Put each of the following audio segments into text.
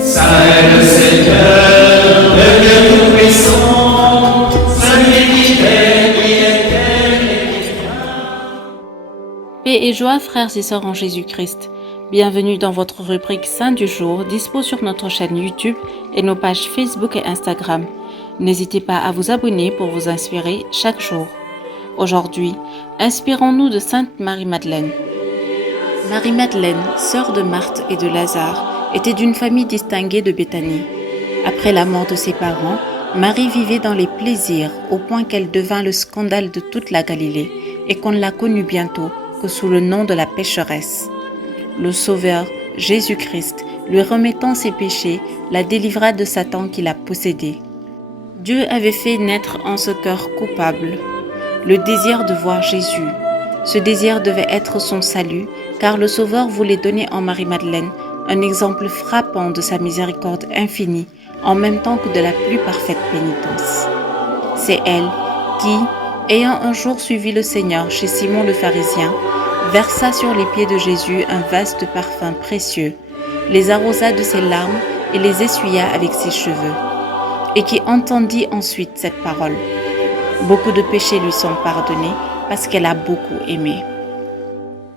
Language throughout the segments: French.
Saint le Seigneur, le Dieu Tout-Puissant, Saint qui est Paix et joie, frères et sœurs en Jésus-Christ. Bienvenue dans votre rubrique Saint du jour, dispo sur notre chaîne YouTube et nos pages Facebook et Instagram. N'hésitez pas à vous abonner pour vous inspirer chaque jour. Aujourd'hui, inspirons-nous de Sainte Marie-Madeleine. Marie-Madeleine, sœur de Marthe et de Lazare, était d'une famille distinguée de Béthanie. Après la mort de ses parents, Marie vivait dans les plaisirs au point qu'elle devint le scandale de toute la Galilée et qu'on ne la connut bientôt que sous le nom de la pécheresse. Le Sauveur, Jésus-Christ, lui remettant ses péchés, la délivra de Satan qui la possédait. Dieu avait fait naître en ce cœur coupable le désir de voir Jésus. Ce désir devait être son salut, car le Sauveur voulait donner en Marie-Madeleine un exemple frappant de sa miséricorde infinie, en même temps que de la plus parfaite pénitence. C'est elle qui, ayant un jour suivi le Seigneur chez Simon le pharisien, versa sur les pieds de Jésus un vaste parfum précieux, les arrosa de ses larmes et les essuya avec ses cheveux, et qui entendit ensuite cette parole. Beaucoup de péchés lui sont pardonnés parce qu'elle a beaucoup aimé.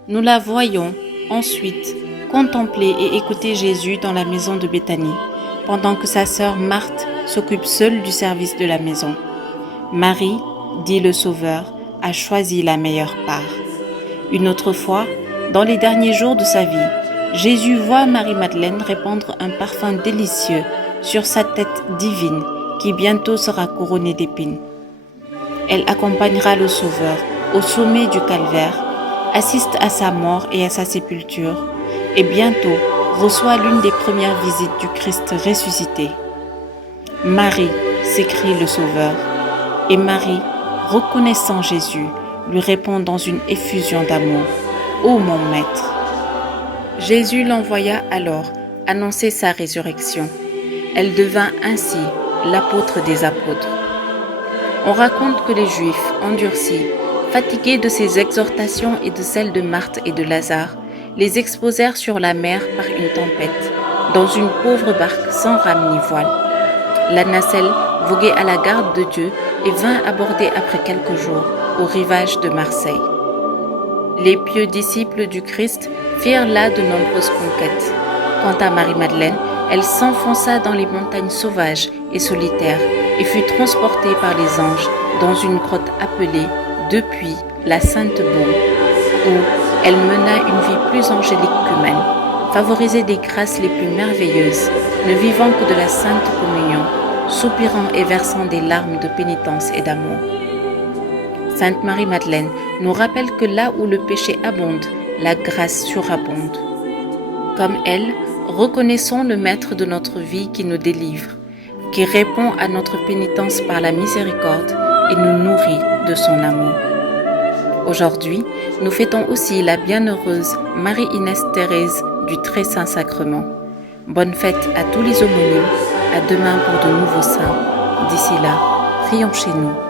Nous la voyons ensuite contempler et écouter Jésus dans la maison de Béthanie, pendant que sa sœur Marthe s'occupe seule du service de la maison. Marie, dit le Sauveur, a choisi la meilleure part. Une autre fois, dans les derniers jours de sa vie, Jésus voit Marie-Madeleine répandre un parfum délicieux sur sa tête divine qui bientôt sera couronnée d'épines. Elle accompagnera le Sauveur au sommet du calvaire, assiste à sa mort et à sa sépulture, et bientôt reçoit l'une des premières visites du Christ ressuscité. Marie, s'écrie le Sauveur, et Marie, reconnaissant Jésus, lui répond dans une effusion d'amour. « Ô mon Maître !» Jésus l'envoya alors annoncer sa résurrection. Elle devint ainsi l'apôtre des apôtres. On raconte que les Juifs endurcis, fatigués de ces exhortations et de celles de Marthe et de Lazare, les exposèrent sur la mer par une tempête, dans une pauvre barque sans rame ni voile. La nacelle voguait à la garde de Dieu et vint aborder après quelques jours au rivage de Marseille. Les pieux disciples du Christ firent là de nombreuses conquêtes. Quant à Marie-Madeleine, elle s'enfonça dans les montagnes sauvages et solitaires et fut transportée par les anges dans une grotte appelée depuis la Sainte Baume, où elle mena une vie plus angélique qu'humaine, favorisée des grâces les plus merveilleuses, ne vivant que de la Sainte Communion, soupirant et versant des larmes de pénitence et d'amour. Sainte Marie-Madeleine nous rappelle que là où le péché abonde, la grâce surabonde. Comme elle, reconnaissons le Maître de notre vie qui nous délivre, qui répond à notre pénitence par la miséricorde et nous nourrit de son amour. Aujourd'hui, nous fêtons aussi la bienheureuse Marie-Inès Thérèse du Très Saint Sacrement. Bonne fête à tous les homonymes, à demain pour de nouveaux saints. D'ici là, prions chez nous.